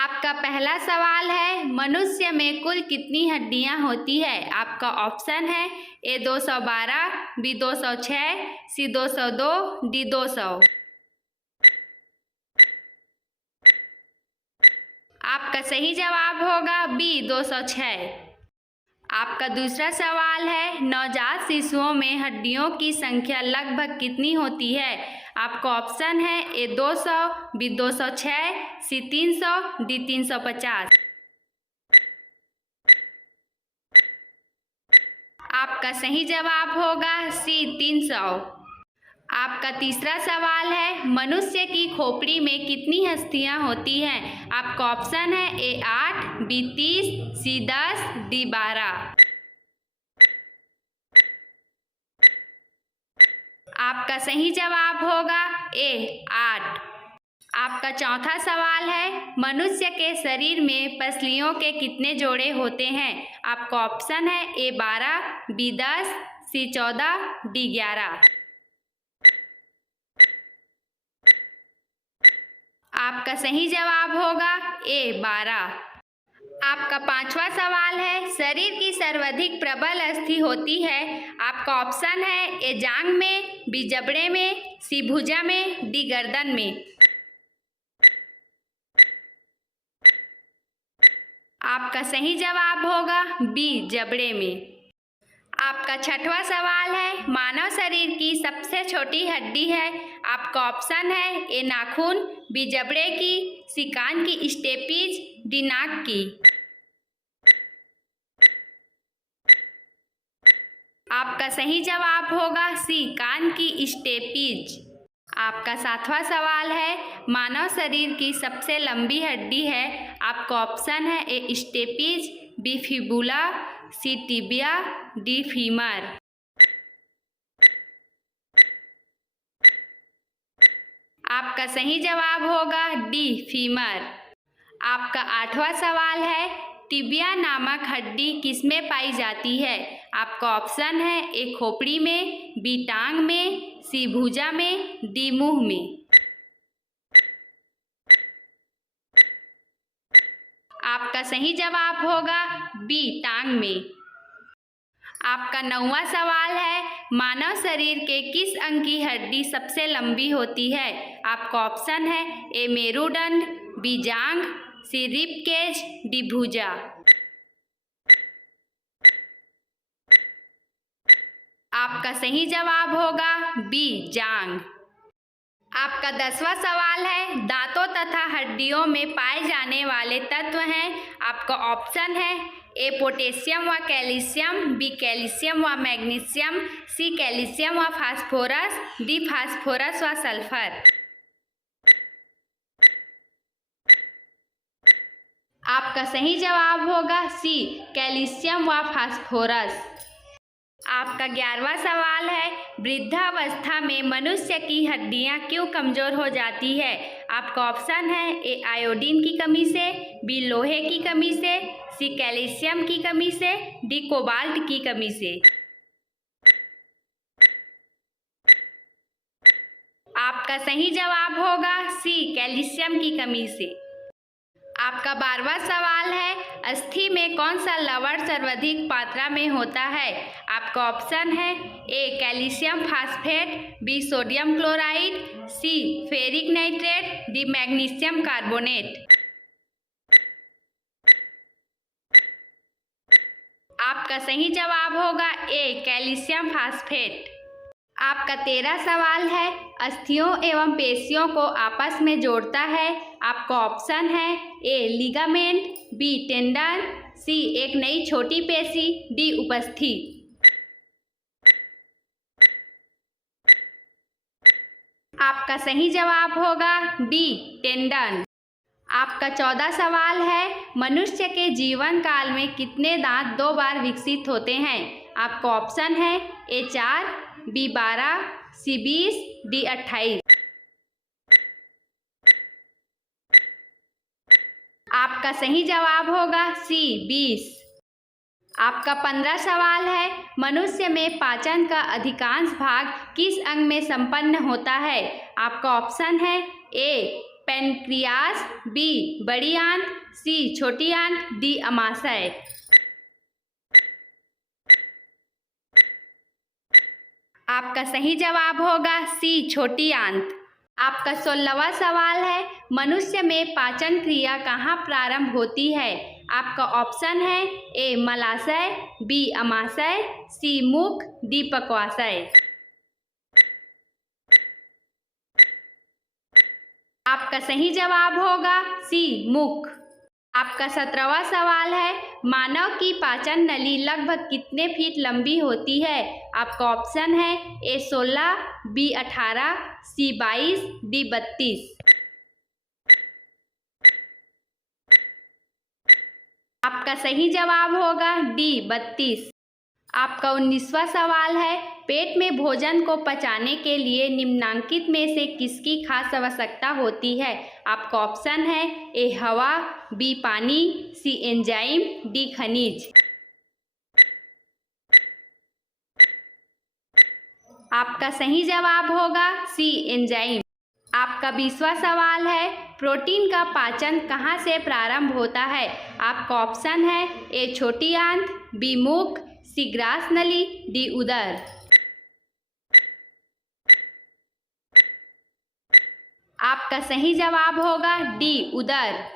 आपका पहला सवाल है, मनुष्य में कुल कितनी हड्डियां होती है? आपका ऑप्शन है ए 212, बी 206, सी 202, डी 200। आपका सही जवाब होगा बी 206। आपका दूसरा सवाल है, नवजात शिशुओं में हड्डियों की संख्या लगभग कितनी होती है? आपका ऑप्शन है ए 200, बी 206, सी 300, डी 350। आपका सही जवाब होगा सी 300। आपका तीसरा सवाल है, मनुष्य की खोपड़ी में कितनी हस्तियां होती हैं? आपका ऑप्शन है ए 8, बी 30, सी 10, डी 12। आपका सही जवाब होगा ए 8। आपका चौथा सवाल है, मनुष्य के शरीर में पसलियों के कितने जोड़े होते हैं? आपका ऑप्शन है ए 12, बी 10, सी 14, डी 11। आपका सही जवाब होगा ए 12। आपका पांचवा सवाल है, शरीर की सर्वाधिक प्रबल अस्थि होती है? आपका ऑप्शन है ए जांघ में, बी जबड़े में, सी भुजा में, डी गर्दन में। आपका सही जवाब होगा बी जबड़े में। आपका छठवां सवाल है, मानव शरीर की सबसे छोटी हड्डी है? आपका ऑप्शन है ए नाखून, बी जबड़े की, सी कान की स्टेपीज, डी नाक की। आपका सही जवाब होगा सी कान की स्टेपीज। आपका सातवां सवाल है, मानव शरीर की सबसे लंबी हड्डी है? आपका ऑप्शन है ए स्टेपीज, बी फिबुला, सी टिबिया, डी फीमर। आपका सही जवाब होगा डी फीमर। आपका आठवां सवाल है, टिबिया नामक हड्डी किसमें पाई जाती है? आपका ऑप्शन है ए खोपड़ी में, बी टांग में, सी भुजा में, डी मुंह में। आपका सही जवाब होगा बी टांग में। आपका 9वां सवाल है, मानव शरीर के किस अंग की हड्डी सबसे लंबी होती है? आपका ऑप्शन है ए मेरुदंड, बी जांघ, सी रिब केज, डी भुजा। आपका सही जवाब होगा बी जांघ। आपका 10वां सवाल है, दांतों तथा हड्डियों में पाए जाने वाले तत्व हैं? आपका ऑप्शन है ए पोटेशियम व कैल्शियम, बी कैल्शियम व मैग्नीशियम, सी कैल्शियम व फास्फोरस, डी फास्फोरस व सल्फर। आपका सही जवाब होगा सी कैल्शियम व फास्फोरस। आपका 11वां सवाल है, वृद्धावस्था में मनुष्य की हड्डियां क्यों कमजोर हो जाती है? आपका ऑप्शन है ए आयोडीन की कमी से, बी लोहे की कमी से, सी कैल्शियम की कमी से, डी कोबाल्ट की कमी से। आपका सही जवाब होगा सी कैल्शियम की कमी से। आपका 12वां सवाल है, अस्थि में कौन सा लवण सर्वाधिक मात्रा में होता है? आपका ऑप्शन है A calcium phosphate, B sodium chloride, C ferric nitrate, D magnesium carbonate. आपका सही जवाब होगा ए कैल्शियम फास्फेट। आपका 13 सवाल है, अस्थियों एवं पेशियों को आपस में जोड़ता है? आपका ऑप्शन है ए लिगामेंट, बी टेंडन, सी एक नई छोटी पेशी, डी उपस्थि। आपका सही जवाब होगा डी टेंडन। आपका 14 सवाल है, मनुष्य के जीवन काल में कितने दांत 2 बार विकसित होते हैं? आपका ऑप्शन है ए 4, बी 12, सी 20, डी 28। आपका सही जवाब होगा सी 20। आपका 15 सवाल है, मनुष्य में पाचन का अधिकांश भाग किस अंग में संपन्न होता है? आपका ऑप्शन है ए पेनक्रियास, बी बड़ी आंत, सी छोटी आंत, डी अमाशय। आपका सही जवाब होगा सी छोटी आंत। आपका 16वां सवाल है, मनुष्य में पाचन क्रिया कहाँ प्रारंभ होती है? आपका ऑप्शन है ए मलाशय, बी अमाशय, सी मुख, डी पक्वाशय। आपका सही जवाब होगा सी मुख। आपका 17वां सवाल है, मानव की पाचन नली लगभग कितने फीट लंबी होती है? आपका ऑप्शन है ए 16, बी 18, सी 22, डी 32। आपका सही जवाब होगा डी 32। आपका 19वां सवाल है, पेट में भोजन को पचाने के लिए निम्नांकित में से किसकी खास आवश्यकता होती है? आपका ऑप्शन है ए हवा, बी पानी, सी एंजाइम, डी खनिज। आपका सही जवाब होगा सी एंजाइम। आपका 20वां सवाल है, प्रोटीन का पाचन कहाँ से प्रारंभ होता है? आपका ऑप्शन है ए छोटी आंत, बी मुख, सी ग्रास नली, डी उदर। आपका सही जवाब होगा डी उदर।